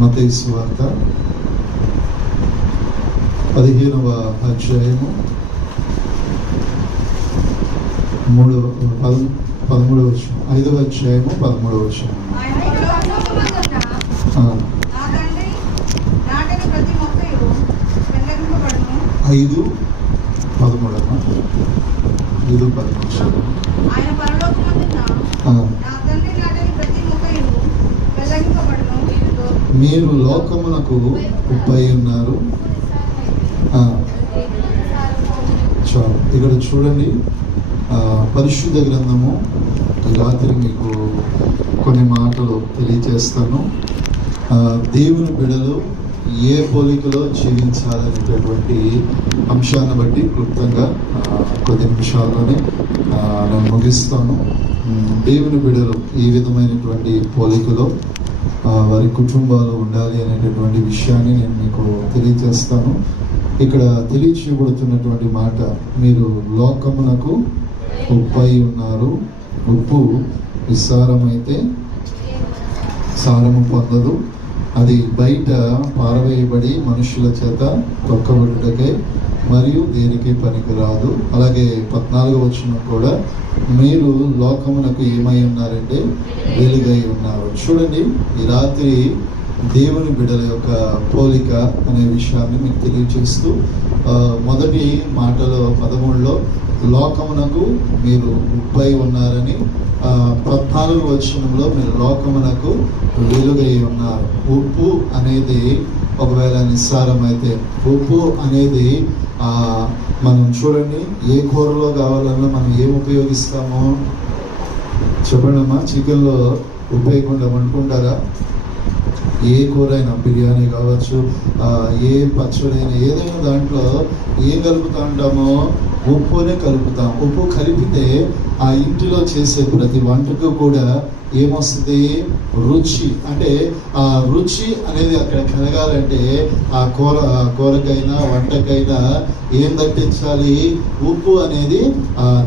మత్తయి సువార్త 15వ అధ్యాయము 13వ వచనం. 5వ అధ్యాయము 13వ వచనం. 5:13 మీరు లోకమునకు ఉప్పై ఉన్నారు. చాలు. ఇక్కడ చూడండి, పరిశుద్ధ గ్రంథము ఈ రాత్రి మీకు కొన్ని మాటలు తెలియజేస్తాను. దేవుని బిడ్డలు ఏ పోలికలో జీవించాలనేటటువంటి అంశాన్ని బట్టి క్లుప్తంగా కొద్ది నిమిషాల్లోనే నేను ముగిస్తాను. దేవుని బిడ్డలు ఈ విధమైనటువంటి పోలికలో వారి కుటుంబాలు ఉండాలి అనేటటువంటి విషయాన్ని నేను మీకు తెలియజేస్తాను. ఇక్కడ తెలియచేయబడుతున్నటువంటి మాట, మీరు లోకమునకు ఉప్పై ఉన్నారు. ఉప్పు విస్తారమైతే సారము పొందదు, అది బయట పారవేయబడి మనుషుల చేత తొక్కబడుటకే మరియు దేనికి పనికి రాదు. అలాగే 14వ వచనం కూడా, మీరు లోకమునకు ఏమై ఉన్నారంటే వెలుగై ఉన్నారు. చూడండి, ఈ రాత్రి దేవుని బిడ్డల యొక్క పోలిక అనే విషయాన్ని మీకు తెలియజేస్తూ మొదటి మాటలో 13లో లోకమునకు మీరు ఉప్పై ఉన్నారని, 14వ వచనంలో మీరు లోకమునకు వెలుగై ఉన్నారు. ఉప్పు అనేది ఒకవేళ నిస్సారం అయితే, ఉప్పు అనేది మనం చూడండి, ఏ కూరలో కావాలన్నా మనం ఏం ఉపయోగిస్తామో చెప్పండి అమ్మా. చికెన్లో ఉప్పు వేయకుండా వండుకుంటారా? ఏ కూర అయినా, బిర్యానీ కావచ్చు, ఏ పచ్చడి అయినా, ఏదైనా దాంట్లో ఏం కలుపుతా ఉంటామో ఉప్పునే కలుపుతాం. ఉప్పు కలిపితే ఆ ఇంటిలో చేసే ప్రతి వంటకు కూడా ఏమొస్తుంది? రుచి. అంటే ఆ రుచి అనేది అక్కడ కలగాలంటే ఆ కూరకైనా వంటకైనా ఏం దట్టించాలి? ఉప్పు అనేది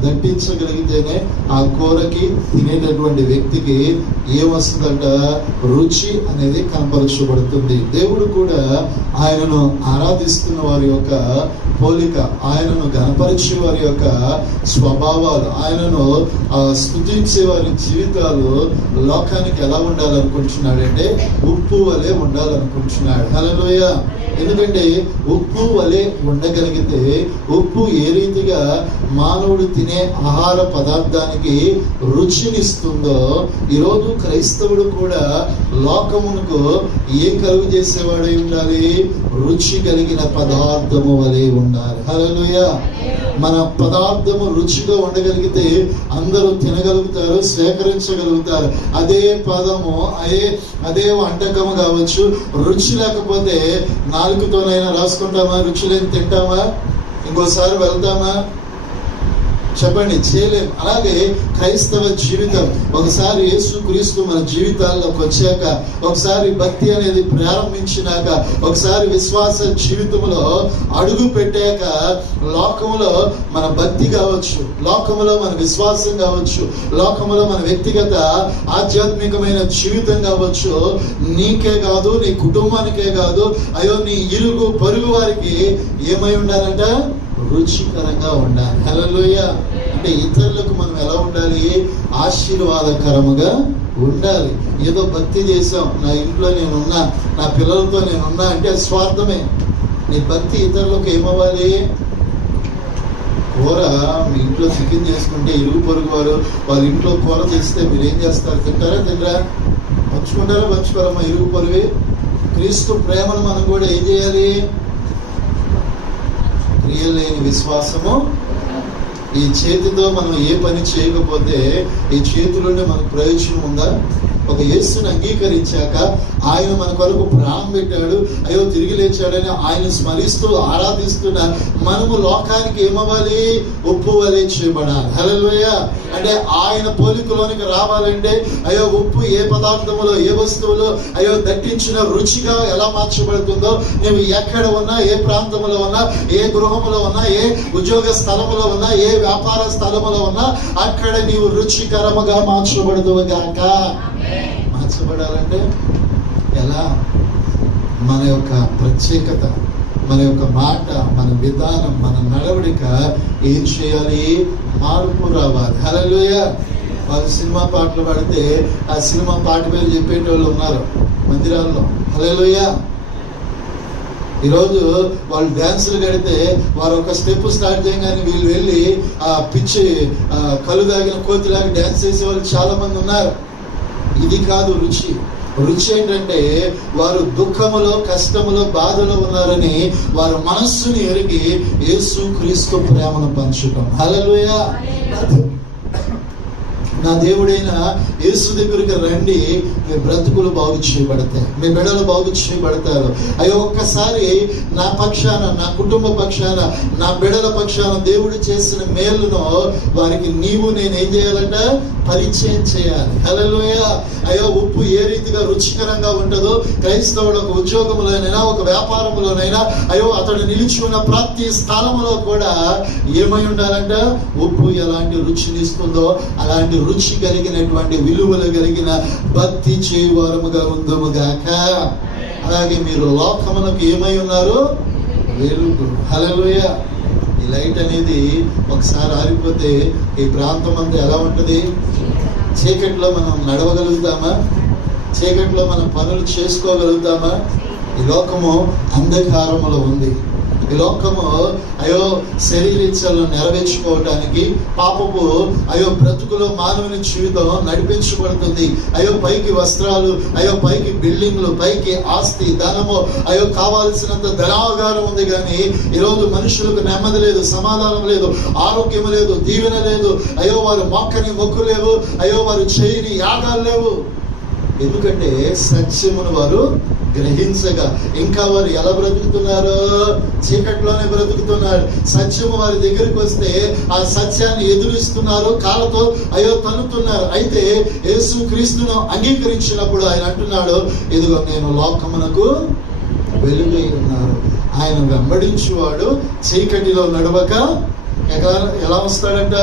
దట్టించగలిగితేనే ఆ కూరకి తినేటటువంటి వ్యక్తికి ఏమొస్తుందంట? రుచి అనేది కనపరచబడుతుంది. దేవుడు కూడా ఆయనను ఆరాధిస్తున్న వారి యొక్క పోలిక, ఆయనను గణపరిచే వారి యొక్క స్వభావాలు, ఆయనను స్తుతించే వారి జీవితాలు లోకానికి ఎలా ఉండాలనుకుంటున్నాడంటే ఉప్పు వలె ఉండాలనుకుంటున్నాడు. హల్లెలూయా. ఎందుకంటే ఉప్పు వలె ఉండగలిగితే, ఉప్పు ఏ రీతిగా మానవుడు తినే ఆహార పదార్థానికి రుచినిస్తుందో, ఈరోజు క్రైస్తవుడు కూడా లోకమునకు ఏం కలుగు చేసేవాడై ఉండాలి? రుచి కలిగిన పదార్థము వలె ఉండాలి. హల్లెలూయా. మన పదార్థము రుచిగా ఉండగలిగితే అందరూ తినగలుగుతారు, స్వీకరించగలుగుతారు. అదే పదము, అదే వంటకము కావచ్చు, రుచి లేకపోతే నాలుగుతోనైనా రాసుకుంటామా? రుచి లేని తింటామా? ఇంకోసారి వెళ్తామా? చెప్పండి, చేయలేం. అలాగే క్రైస్తవ జీవితం, ఒకసారి యేసుక్రీస్తు మన జీవితాల్లోకి వచ్చాక, ఒకసారి భక్తి అనేది ప్రారంభించినాక, ఒకసారి విశ్వాస జీవితంలో అడుగు పెట్టాక, లోకంలో మన భక్తి కావచ్చు, లోకంలో మన విశ్వాసం కావచ్చు, లోకంలో మన వ్యక్తిగత ఆధ్యాత్మికమైన జీవితం కావచ్చు, నీకే కాదు, నీ కుటుంబానికే కాదు, నీ ఇరుగు పొరుగు వారికి ఏమై ఉండాలంట? రుచికరంగా ఉండాలి. హల్లెలూయా. అంటే ఇతరులకు మనం ఎలా ఉండాలి? ఆశీర్వాదకరముగా ఉండాలి. ఏదో భక్తి చేసాం, నా ఇంట్లో నేనున్నా, నా పిల్లలతో నేనున్నా అంటే స్వార్థమే. నీ భక్తి ఇతరులకు ఏమవ్వాలి? కూర మీ ఇంట్లో చికెన్ చేసుకుంటే ఇరుగు పొరుగు వారు వాళ్ళ ఇంట్లో కూర చేస్తే మీరు ఏం చేస్తారు? తింటారా? తినరా? పంచుకుంటారా? పంచుకోరమ్మా. ఇరుగు పొరుగు క్రీస్తు ప్రేమను మనం కూడా ఏం చేయాలి? క్రియలేని విశ్వాసము. ఈ చేతితో మనం ఏ పని చేయకపోతే ఈ చేతిలోనే మనకు ప్రయోజనం ఉందా? ఒక యేసుని అంగీకరించాక ఆయన మన కొరకు ప్రాణం పెట్టాడు, తిరిగి లేచాడని ఆయన స్మరిస్తూ ఆరాధిస్తున్న మనము లోకానికి ఏమవ్వాలి? ఉప్పు వలె చేయబడాలి. హల్లెలూయా. అంటే ఆయన పోలికలోనికి రావాలంటే ఉప్పు ఏ పదార్థములో, ఏ వస్తువులో దట్టించిన రుచిగా ఎలా మార్చబడుతుందో, నువ్వు ఎక్కడ ఉన్నా, ఏ ప్రాంతంలో ఉన్నా, ఏ గృహంలో ఉన్నా, ఏ ఉద్యోగ స్థలములో ఉన్నా, ఏ వ్యాపార స్థలములో ఉన్నా, అక్కడ నీవు రుచికరముగా మార్చబడదువుగాక. మార్చబడాలంటే ఎలా? మన యొక్క ప్రత్యేకత, మన యొక్క మాట, మన విధానం, మన నడవడిక ఏం చేయాలి? మార్పు రావాలి. హల్లెలూయా. వాళ్ళు సినిమా పాటలు పాడితే ఆ సినిమా పాట పేరు చెప్పేటోళ్ళు ఉన్నారు మందిరాల్లో. హల్లెలూయా. ఈరోజు వాళ్ళు డ్యాన్సులు కడితే వారు ఒక స్టెప్ స్టార్ట్ చేయగానే వీళ్ళు వెళ్ళి ఆ పిచ్చి కళ్ళు దాగిన కోతిలాగా డ్యాన్స్ చేసే వాళ్ళు చాలా మంది ఉన్నారు. ఇది కాదు రుచి. రుచి ఏంటంటే వారు దుఃఖములో, కష్టములో, బాధలో ఉన్నారని వారు మనస్సుని ఎరిగి యేసు క్రీస్తు ప్రేమను పంచటం. హల్లెలూయా. నా దేవుడైన యేసు దగ్గరికి రండి, మీ బ్రతుకులు బాగు చేయబడతాయి, మీ బిడ్డలు బాగు చేయబడతారు. అయ్యో ఒక్కసారి నా పక్షాన, నా కుటుంబ పక్షాన, నా బిడ్డల పక్షాన దేవుడు చేసిన మేలును వారికి నీవు నేను ఏం చేయాలంట? పరిచయం చేయాలి. హల్లెలూయా. అయ్యో ఉప్పు ఏ రీతిగా రుచికరంగా ఉంటుందో క్రైస్తవుడు ఒక ఉద్యోగంలోనైనా, ఒక వ్యాపారంలోనైనా, అయ్యో అతడు నిలిచి ఉన్న ప్రతి స్థలంలో కూడా ఏమై ఉండాలంట? ఉప్పు ఎలాంటి రుచినిస్తుందో అలాంటి రుచి కలిగినటువంటి, విలువలు కలిగిన భక్తి చేయువారముగా ఉందముగాక. అలాగే మీరు లోకమునకు ఏమై ఉన్నారు? వెలుగు. హల్లెలూయా. ఈ లైట్ అనేది ఒకసారి ఆరిపోతే ఈ ప్రాంతం అంతా ఎలా ఉంటుంది? చీకట్లో మనం నడవగలుగుతామా? చీకట్లో మనం పనులు చేసుకోగలుగుతామా? ఈ లోకము అంధకారములో ఉంది. ఈ లోకము అయ్యో శరీరీచ్ఛలను నెరవేర్చుకోవటానికి, పాపపు అయ్యో బ్రతుకులో మానవుని జీవితం నడిపించబడుతుంది. అయ్యో పైకి వస్త్రాలు, అయ్యో పైకి బిల్డింగ్లు, పైకి ఆస్తి, ధనము, అయ్యో కావాల్సినంత ధనాగారం ఉంది. కానీ ఈరోజు మనుషులకు నెమ్మది లేదు, సమాధానం లేదు, ఆరోగ్యం లేదు, దీవెన లేదు. అయ్యో వారు మొక్కని మొక్కు లేవు, అయ్యో వారు చేయని యాగాలు లేవు. ఎందుకంటే సత్యమును వారు గ్రహించగా ఇంకా వారు ఎలా బ్రతుకుతున్నారు? చీకట్లోనే బ్రతుకుతున్నారు. సత్యము వారి దగ్గరికి వస్తే ఆ సత్యాన్ని ఎదురిస్తున్నారు, కాళ్ళతో అయ్యో తన్నుతున్నారు. అయితే యేసు క్రీస్తును అంగీకరించినప్పుడు ఆయన అంటున్నాడు, ఇదిగో నేను లోకమునకు వెలుగై ఉన్నాను. ఆయన వెంబడించువాడు చీకటిలో నడవక ఎలా వస్తాడంట?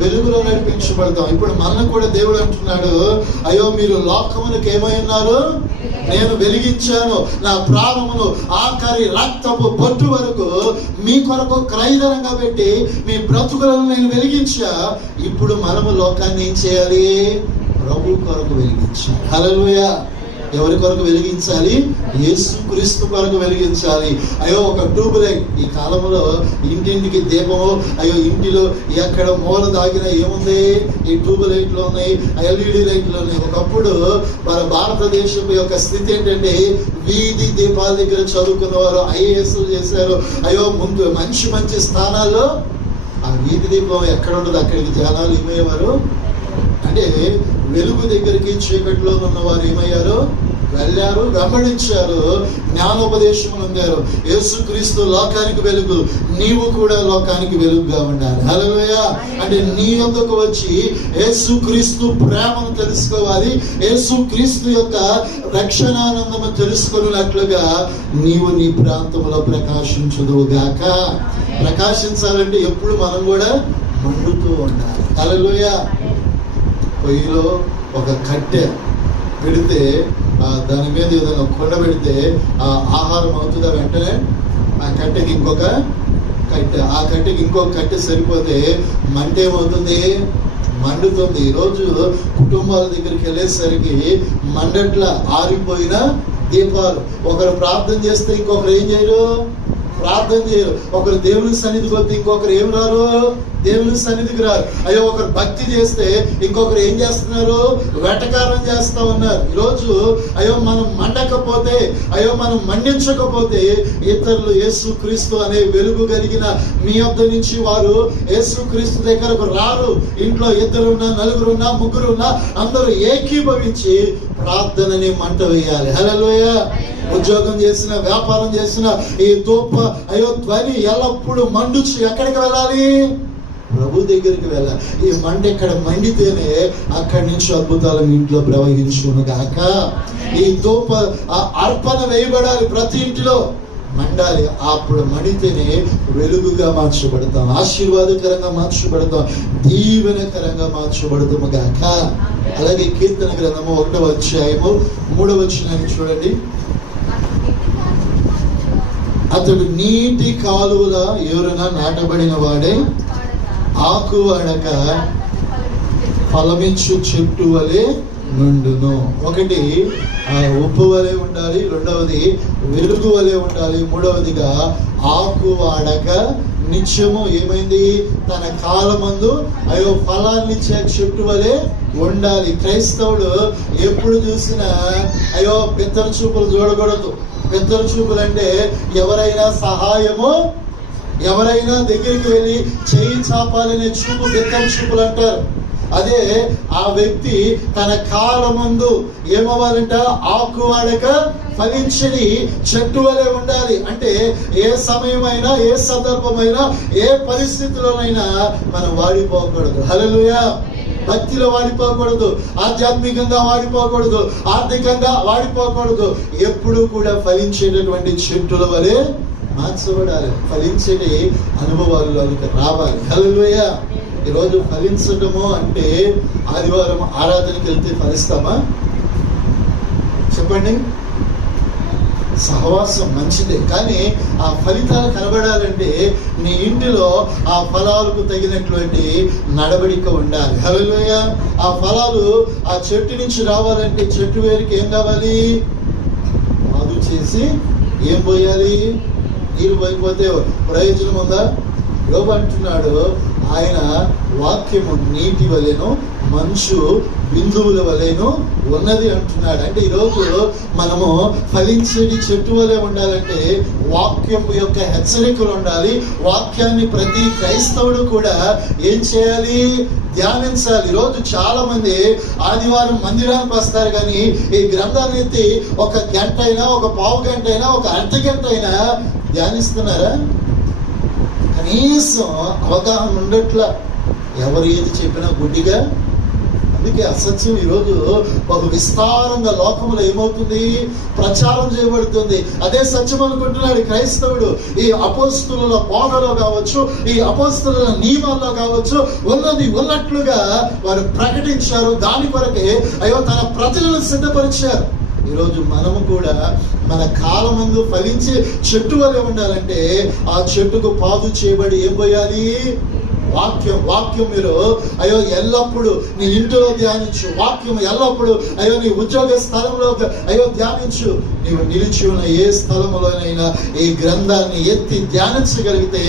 వెలుగులో నడిపించబడతాం. ఇప్పుడు మనకు కూడా దేవుడు అంటున్నాడు, అయ్యో మీరు లోకమునకు ఏమై ఉన్నారు? నేను వెలిగించాను, నా ప్రాణమును ఆఖరి రక్తపు బొట్టు వరకు మీ కొరకు క్రయధనంగా పెట్టి మీ బ్రతుకులను నేను వెలిగించా. ఇప్పుడు మనము లోకాన్ని ఏం చేయాలి? ప్రభు కొరకు వెలిగించాలి. హల్లెలూయా. ఎవరి కొరకు వెలిగించాలి? యేసు క్రీస్తు కొరకు వెలిగించాలి. అయ్యో ఒక ట్యూబ్ లైట్, ఈ కాలంలో ఇంటింటికి దీపము, అయ్యో ఇంటిలో ఎక్కడ మూల దాగిన ఏముంది? ఈ ట్యూబ్ లైట్లు ఉన్నాయి, ఎల్ఈడి లైట్లు ఉన్నాయి. ఒకప్పుడు మన భారతదేశం యొక్క స్థితి ఏంటంటే వీధి దీపాల దగ్గర చదువుకున్న వారు ఐఏఎస్ చేశారు. అయ్యో ముందు మంచి మంచి స్థానాల్లో ఆ వీధి దీపం ఎక్కడ ఉండదు అక్కడికి జనాలు ఏమయ్యేవారు అంటే వెలుగు దగ్గరికి చీకట్లో ఉన్న వారు ఏమయ్యారు? వెళ్ళారు, వెంబడించారు, జ్ఞానోపదేశం పొందారు. యేసుక్రీస్తు లోకానికి వెలుగు, నీవు కూడా లోకానికి వెలుగుగా ఉండాలి. హల్లెలూయా. అంటే నీ యొద్దకు వచ్చి యేసుక్రీస్తు ప్రేమను తెలుసుకోవాలి, యేసుక్రీస్తు యొక్క రక్షణానందము తెలుసుకున్నట్లుగా నీవు నీ ప్రాంతంలో ప్రకాశించుదువుగాక. ప్రకాశించాలంటే ఎప్పుడు మనం కూడా మండుతూ ఉండాలి. హల్లెలూయా. పొయ్యిలో ఒక కట్టె పెడితే దాని మీద ఏదైనా కొండ పెడితే ఆ ఆహారం అవుతుందా? వెంటనే ఆ కట్టెకి ఇంకొక కట్టె, ఆ కట్టెకి ఇంకొక కట్టె సరిపోతే మంట ఏమవుతుంది? మండుతుంది. ఈరోజు కుటుంబాల దగ్గరికి వెళ్ళేసరికి మండట్ల ఆరిపోయిన దీపాలు. ఒకరు ప్రార్థన చేస్తే ఇంకొకరు ఏం చేయరు? ప్రార్థన చేయరు. ఒకరు దేవుని సన్నిధికి వస్తే ఇంకొకరు ఏం రారు? దేవుని సన్నిధికి రారు. అయ్యో ఒకరు భక్తి చేస్తే ఇంకొకరు ఏం చేస్తున్నారు? వెటకారం చేస్తూ ఉన్నారు. ఈరోజు అయ్యో మనం మండకపోతే, అయ్యో మనం మండించకపోతే ఇతరులు యేసుక్రీస్తు అనే వెలుగు కలిగిన మీ వద్ద నుంచి వారు యేసుక్రీస్తు దగ్గరకు రారు. ఇంట్లో ఇద్దరున్నా, నలుగురున్నా, ముగ్గురున్నా అందరూ ఏకీభవించి ప్రార్థనని మంట వేయాలి. హల్లెలూయా. ఉద్యోగం చేసిన, వ్యాపారం చేసిన ఈ ధూప అయ్యో ధ్వని ఎల్లప్పుడూ మండుచు ఎక్కడికి వెళ్ళాలి? ప్రభు దగ్గరికి వెళ్ళాలి. ఈ మంట ఎక్కడ మండితేనే అక్కడి నుంచి అద్భుతాలు మీ ఇంట్లో ప్రవహించును గాక. ఈ ధూప అర్పణ వేయబడాలి ప్రతి ఇంటిలో. మండాలి. అప్పుడు మండితేనే వెలుగుగా మార్చబడతాం, ఆశీర్వాదకరంగా మార్చబడతాం, దీవెనకరంగా మార్చబడతాము గాక. అలాగే కీర్తన గ్రంథము 1వ అధ్యాయము 3వ వచనాన్ని చూడండి. అతడు నీటి కాలువల ఎవరైనా నాటబడిన వాడే, ఆకు వాడక ఫలమిచ్చు చెట్టు వలె నుండును. ఒకటి ఉప్పు వలె ఉండాలి, రెండవది వెలుగు వలె ఉండాలి, మూడవదిగా ఆకు వాడక నిత్యము ఏమైంది, తన కాలమందు ఫలాన్నిచ్చే చెట్టు వలె ఉండాలి. క్రైస్తవుడు ఎప్పుడు చూసినా పెద్దల చూపులు చూడకూడదు. పెద్దల చూపులు అంటే ఎవరైనా సహాయము, ఎవరైనా దగ్గరికి వెళ్ళి చేయి చాపాలనే చూపు పెద్దల చూపులు అంటారు. అదే ఆ వ్యక్తి తన కాలమందు ఏమవ్వాలంట, ఆకు వాడక ఫలించని చెట్టు వలె ఉండాలి. అంటే ఏ సమయమైనా, ఏ సందర్భమైనా, ఏ పరిస్థితిలోనైనా మనం వాడిపోకూడదు. హల్లెలూయా. భక్తిలో వాడిపోకూడదు, ఆధ్యాత్మికంగా వాడిపోకూడదు, ఆర్థికంగా వాడిపోకూడదు. ఎప్పుడు కూడా ఫలించేటటువంటి చెట్టుల వలె మార్చబడాలి. ఫలించే అనుభవాలు వాళ్ళకి రావాలి. హల్లెలూయా. ఈరోజు ఫలించటము అంటే ఆదివారం ఆరాధనకి వెళ్తే ఫలిస్తామా? చెప్పండి. సహవాసం మంచిదే, కానీ ఆ ఫలితాలు కనబడాలంటే నీ ఇంటిలో ఆ ఫలాలకు తగినటువంటి నడవడిక ఉండాలి. హల్లెలూయా. ఆ ఫలాలు ఆ చెట్టు నుంచి రావాలంటే చెట్టు వేరుకి ఏం కావాలి? పాదు చేసి ఏం పోయాలి? నీరు పోయిపోతే ప్రయోజనం ఉందా? యోబు అంటున్నాడు, ఆయన వాక్యము నీటి వలెను, మంచు బిందువుల వలెను ఉన్నది అంటున్నాడు. అంటే ఈరోజు మనము ఫలించేది చెట్టు వలె ఉండాలంటే వాక్యం యొక్క హెచ్చరికలు ఉండాలి. వాక్యాన్ని ప్రతి క్రైస్తవుడు కూడా ఏం చేయాలి? ధ్యానించాలి. ఈరోజు చాలా మంది ఆదివారం మందిరానికి వస్తారు, కానీ ఈ గ్రంథాన్ని ఎత్తి 1 గంట అయినా, 1 పావు గంట అయినా, 1 అర్ధ గంట అయినా ధ్యానిస్తున్నారా? కనీసం అవగాహన ఉండట్లా. ఎవరు ఏది చెప్పినా గుడ్డిగా. అందుకే అసత్యం ఈరోజు ఒక విస్తారంగా లోకంలో ఏమవుతుంది? ప్రచారం చేయబడుతుంది. అదే సత్యం అనుకుంటున్నాడు క్రైస్తవుడు. ఈ అపోస్తుల బోధలో కావచ్చు, ఈ అపోస్తుల నియమాల్లో కావచ్చు, ఉన్నది ఉన్నట్లుగా వారు ప్రకటించారు. దాని కొరకే తన ప్రజలను సిద్ధపరిచారు. ఈరోజు మనము కూడా మన కాలమందు ఫలించే చెట్టు వలె ఉండాలంటే ఆ చెట్టుకు పాదు చేయబడి ఏం పోయాలి? వాక్యం. వాక్యం మీరు ఎల్లప్పుడూ నీ ఇంటిలో ధ్యానించు. వాక్యం ఎల్లప్పుడూ నీ ఉద్యోగ స్థలంలో ధ్యానించు. నీవు నిలిచి ఉన్న ఏ స్థలంలోనైనా ఈ గ్రంథాన్ని ఎత్తి ధ్యానించగలిగితే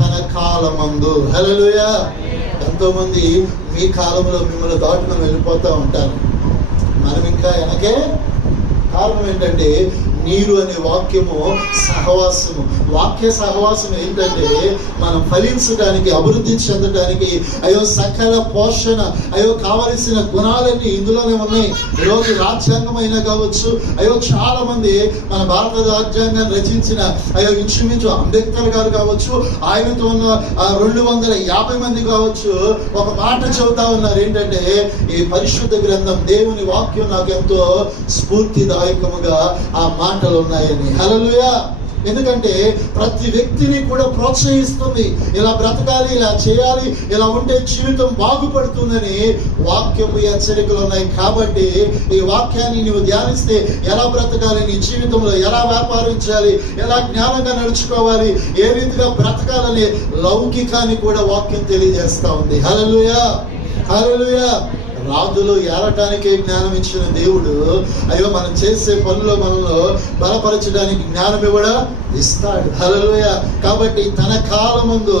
తన కాలమందు. హల్లెలూయా. ఎంతో మంది మీ కాలంలో మిమ్మల్ని దాటుకుని వెళ్ళిపోతూ ఉంటారు. మనం ఇంకా వెనకే. కారణం ఏంటంటే నీరు అనే వాక్యము సహవాసము. వాక్య సహవాసం ఏంటంటే మనం ఫలించడానికి, అభివృద్ధి చెందడానికి సకల పోషణ కావలసిన గుణాలన్నీ ఇందులోనే ఉన్నాయి. ఈరోజు రాజ్యాంగం అయినా కావచ్చు, చాలా మంది మన భారత రాజ్యాంగాన్ని రచించిన ఇంచుమించు అంబేద్కర్ గారు కావచ్చు, ఆయనతో ఉన్న 250 మంది కావచ్చు, ఒక మాట చెబుతా ఉన్నారు. ఏంటంటే ఈ పరిశుద్ధ గ్రంథం, దేవుని వాక్యం నాకు ఎంతో స్ఫూర్తిదాయకముగా ఆ మాటలు ఉన్నాయని. హల్లెలూయా. ఎందుకంటే ప్రతి వ్యక్తిని కూడా ప్రోత్సహిస్తుంది. ఇలా బ్రతకాలి, ఇలా చేయాలి, ఇలా ఉంటే జీవితం బాగుపడుతుందని వాక్యపు హెచ్చరికలు ఉన్నాయి. కాబట్టి ఈ వాక్యాన్ని నువ్వు ధ్యానిస్తే ఎలా బ్రతకాలి, నీ జీవితంలో ఎలా వ్యాపారం చేయాలి, ఎలా జ్ఞానంగా నడుచుకోవాలి, ఏ రీతిగా బ్రతకాలని లౌకికాన్ని కూడా వాక్యం తెలియజేస్తా ఉంది. హల్లెలూయా. హల్లెలూయా. రాజులు ఏలటానికే జ్ఞానం ఇచ్చిన దేవుడు మనం చేసే పనుల్లో మనలో బలపరచడానికి జ్ఞానం కూడా ఇస్తాడు. హల్లెలూయా. కాబట్టి తన కాలమందు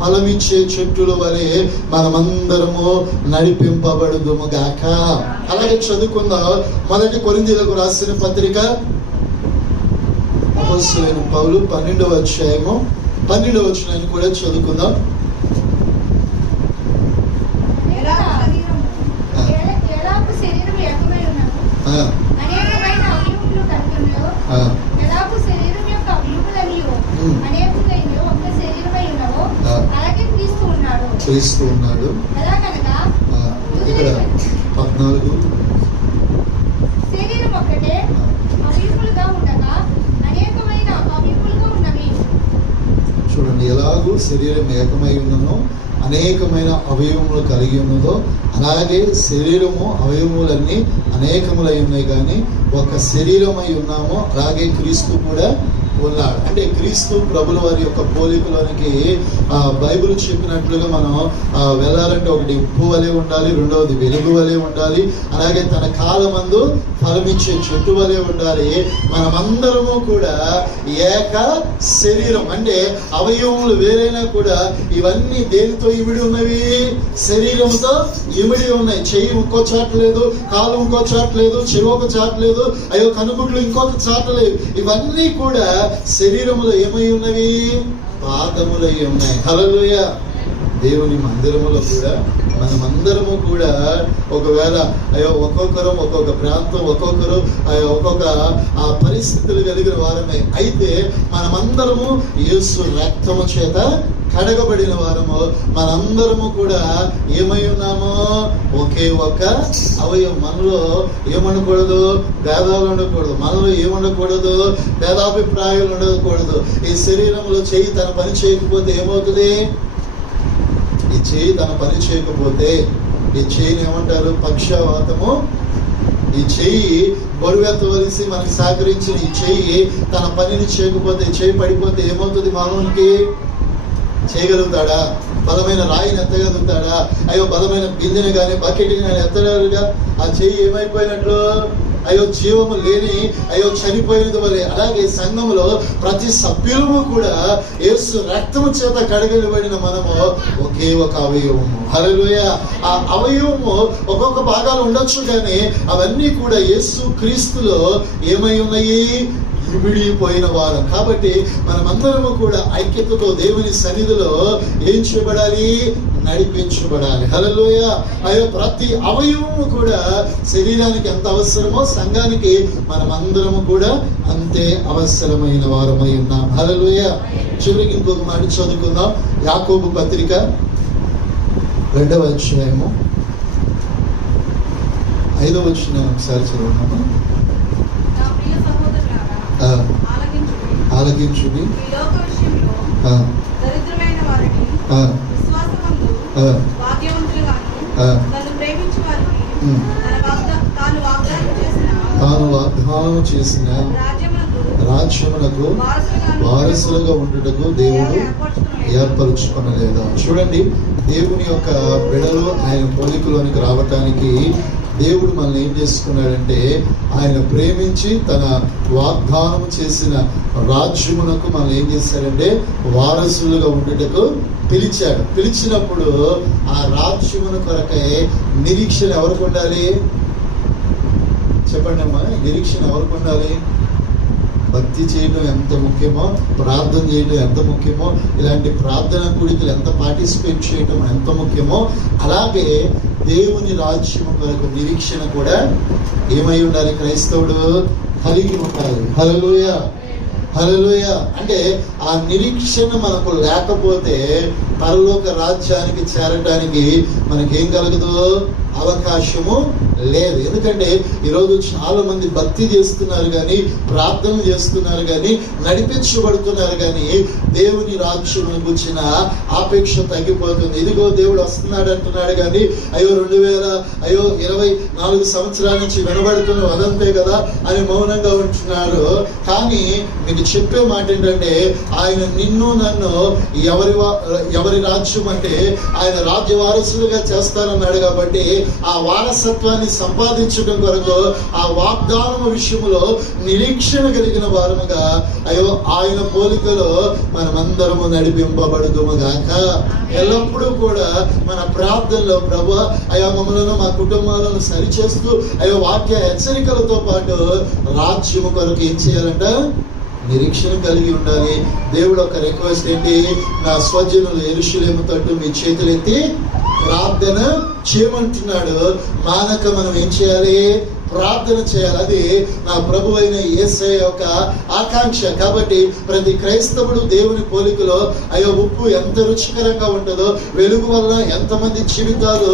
ఫలమిచ్చే చెట్టుల వలె మనమందరము నడిపింపబడుదుము గాక. అలాగే చదువుకుందాం. 1 కొరింథీయులకు రాసిన పత్రిక అపొస్తలుడైన పౌలు 12వ అధ్యాయము 12వ వచనాన్ని కూడా చదువుకుందాం. క్రీస్తు ఉన్నాడు. ఇక్కడ 14 శరీరం ఒక్కటే అవిములుగా ఉండగా అనేకమైన అవిములుగా శరీరం ఏకమై ఉన్నను అనేకమైన అవయవములు కలిగి ఉన్నదో అలాగే శరీరము అవయవములన్నీ అనేకములై ఉన్నాయి, కానీ ఒక శరీరమై ఉన్నాము. అలాగే క్రీస్తు కూడా ఉన్నాడు. అంటే క్రీస్తు ప్రభుల వారి యొక్క పోలికలోనికి బైబిల్ చెప్పినట్లుగా మనం వెళ్ళాలంటే ఒకటి ఉప్పు వలె ఉండాలి, రెండవది వెలుగు వలె ఉండాలి, అలాగే తన కాలమందు ఫలమిచ్చే చెట్టు వలె ఉండాలి. మనమందరము కూడా ఏక శరీరం. అంటే అవయవములు వేరైనా కూడా ఇవన్నీ దేనితో ఇమిడి ఉన్నవి? శరీరంతో ఇమిడి ఉన్నాయి. చెయ్యి ఇంకో చాటు లేదు, కాలు ఇంకో చాటు లేదు, చెవి ఒక చాటు లేదు, అయ్యో కనుగుడ్లు ఇంకొక చాటు లేదు. ఇవన్నీ కూడా శరీరములో ఏమై ఉన్నవి? భాగములై ఉన్నాయి. హల్లెలూయా. దేవుని మందిరములో కూడా మనమందరము కూడా ఒకవేళ ఒక్కొక్కరు ఒక్కొక్క ప్రాంతం, ఒక్కొక్కరు ఒక్కొక్క పరిస్థితులు కలిగిన వారమే. అయితే మనమందరము యేసు రక్తము చేత కడగబడిన వారము. మనందరము కూడా ఏమై ఉన్నామో? ఒకే ఒక్క అవయవం. మనలో ఏమనకూడదు? భేదాలు ఉండకూడదు. మనలో ఏముండకూడదు? భేదాభిప్రాయాలు ఉండకూడదు. ఈ శరీరంలో చెయ్యి తన పని చేయకపోతే ఏమవుతుంది? ఈ చెయ్యి తన పని చేయకపోతే ఈ చెయ్యిని ఏమంటారు? పక్షవాతము. ఈ చెయ్యి బరువెత్తవలసి మనకి సహకరించిన ఈ చెయ్యి తన పనిని చేయకపోతే, చెయ్యి పడిపోతే ఏమవుతుంది? మానవునికి చేయగలుగుతాడా? బలమైన రాయిని ఎత్తగలుగుతాడా? అయ్యో బలమైన బిందెని కానీ బకెట్ని కానీ ఎత్తగలుగుగా ఆ చెయ్యి ఏమైపోయినట్లు? అయ్యో జీవము లేని, అయ్యో చనిపోయినది వలె. అలాగే సంఘంలో ప్రతి సభ్యులము కూడా యేసు రక్తము చేత కడగబడిన మనము ఒకే ఒక అవయవము. హల్లెలూయా. ఆ అవయవము ఒక్కొక్క భాగాలు ఉండొచ్చు, కానీ అవన్నీ కూడా యేసు క్రీస్తులో ఏమై ఉన్నాయి? ఇమిడిపోయిన వారు. కాబట్టి మనమందరము కూడా ఐక్యతతో దేవుని సన్నిధిలో ఏం చేయబడాలి? నడిపించబడాలి. హల్లెలూయా. అయ్యో ప్రతి అవయవము కూడా శరీరానికి ఎంత అవసరమో సంఘానికి మనమందరము కూడా అంతే అవసరమైన వారమై ఉన్నాం. హల్లెలూయా. చివరికి ఇంకొక మాట చదువుకుందాం. యాకోబు పత్రిక 2వ అధ్యాయము 5వ వచనం ఒకసారి చదువుతాము. ఆలకించుడి. తాను వాగ్దానం చేసిన రాజ్యమునకు వారసులుగా ఉండుటకు దేవుడు ఏర్పరుచుకొనలేదా? చూడండి, దేవుని యొక్క బిడలు ఆయన పోలికలోనికి రావటానికి దేవుడు మనల్ని ఏం చేసుకున్నాడంటే, ఆయన ప్రేమించి తన వాగ్దానం చేసిన రాజ్యమునకు మనల్ని ఏం చేశాడంటే వారసులుగా ఉండుటకు పిలిచాడు. పిలిచినప్పుడు ఆ రాజ్యమున కొరకై నిరీక్షణ ఎవరికి ఉండాలి? చెప్పండి అమ్మా, నిరీక్షణ ఎవరికి ఉండాలి? భక్తి చేయడం ఎంత ముఖ్యమో, ప్రార్థన చేయడం ఎంత ముఖ్యమో, ఇలాంటి ప్రార్థన కూడికలు ఎంత పార్టిసిపేట్ చేయడం ఎంత ముఖ్యమో, అలాగే దేవుని రాజ్యం కొరకు నిరీక్షణ కూడా ఏమై ఉండాలి? క్రైస్తవుడు కలిగి ఉండాలి. హల్లెలూయా. హల్లెలూయా. అంటే ఆ నిరీక్షణ మనకు లేకపోతే పరలోక రాజ్యానికి చేరడానికి మనకేం కలగదు? అవకాశము లేదు. ఎందుకంటే ఈరోజు చాలా మంది భక్తి చేస్తున్నారు కానీ, ప్రార్థన చేస్తున్నారు కానీ, నడిపించబడుతున్నారు కానీ దేవుని రాజ్యం గురించిన ఆపేక్ష తగ్గిపోతుంది. ఇదిగో దేవుడు వస్తున్నాడు అంటున్నాడు కానీ అయ్యో 2024 సంవత్సరాల నుంచి వినబడుతున్న అదంతే కదా అని మౌనంగా ఉంటున్నారు. కానీ మీకు చెప్పే మాట ఏంటంటే, ఆయన నిన్ను నన్ను ఎవరి రాజ్యం అంటే ఆయన రాజ్య వారసులుగా చేస్తానన్నాడు. కాబట్టి ఆ వారసత్వాన్ని సంపాదించడం కొరకు ఆ వాగ్దానం విషయంలో నిరీక్షణ కలిగిన వారముగా అయ్యో ఆయన పోలికలో మనమందరము నడిపింపబడుదుముగాక. ఎల్లప్పుడూ కూడా మన ప్రార్థనలో ప్రభువా అయ్యా మమ్మలను మా కుటుంబాలను సరిచేస్తూ అయ్యో వాక్య హెచ్చరికలతో పాటు రాజ్యము కొరకు ఏం చేయాలంట? నిరీక్షణ కలిగి ఉండాలి. దేవుడు ఒక రిక్వెస్ట్ ఏంటి? నా స్వజనులు యెరూషలేము తట్టు మీ చేతులు ఎత్తి ప్రార్థన చేయమంటున్నాడు. మానక మనం ఏం చేయాలి? ప్రార్థన చేయాలి. అది నా ప్రభు అయిన యేసయ్య యొక్క ఆకాంక్ష. కాబట్టి ప్రతి క్రైస్తవుడు దేవుని పోలికలో అయ్యో ఉప్పు ఎంత రుచికరంగా ఉంటుందో, వెలుగు వలన ఎంతమంది జీవితాలు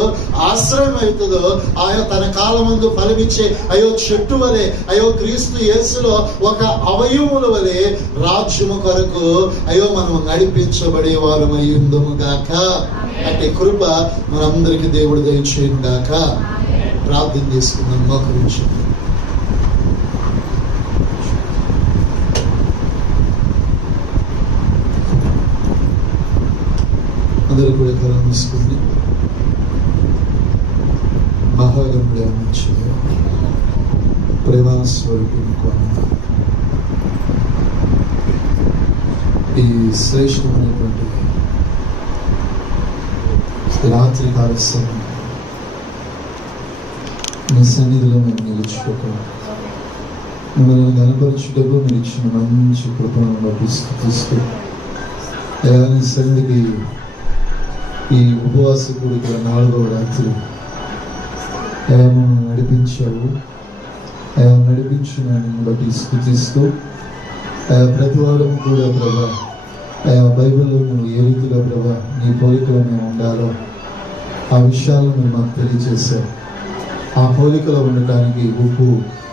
ఆశ్రయం అవుతుందో, ఆయా తన కాలమందు ఫలమిచ్చే అయ్యో చెట్టు వలె, అయ్యో క్రీస్తు యేసులో ఒక అవయవముల వలె రాజ్యము కొరకు అయ్యో మనం నడిపించబడే వారమై ఉందుము గాక. అంటే కృప మనందరికీ దేవుడు దయచేయును గాక. ప్రార్థన చేసుకుందాం. మోకరించి అందరూ కూడా కలం తీసుకుని మహాగణుడే నుంచి ప్రేమాస్వరూపునికి ఈ శ్రేష్టమైనటువంటి రాత్రి కాల సమయం మీ సన్నిధిలో మేము నిలుచుకోక మిమ్మల్ని కనపరచుటకు మీరు ఇచ్చిన మంచి కృపను బట్టి స్తుతిస్తూ నీ సన్నిధికి ఈ ఉపవాస కూడిక 4వ రాత్రి నడిపించావు. నడిపించున్నాను బట్టి స్తుతిస్తూ ప్రతి వారం కూడా ప్రభా బైబిల్లో నువ్వు ఏ రీతిగా ప్రభా నీ పోలికలో మేము ఉండాలో ఆ విషయాలను మీరు మాకు తెలియజేశావు. ఆ పోలికలో ఉండటానికి ఉప్పు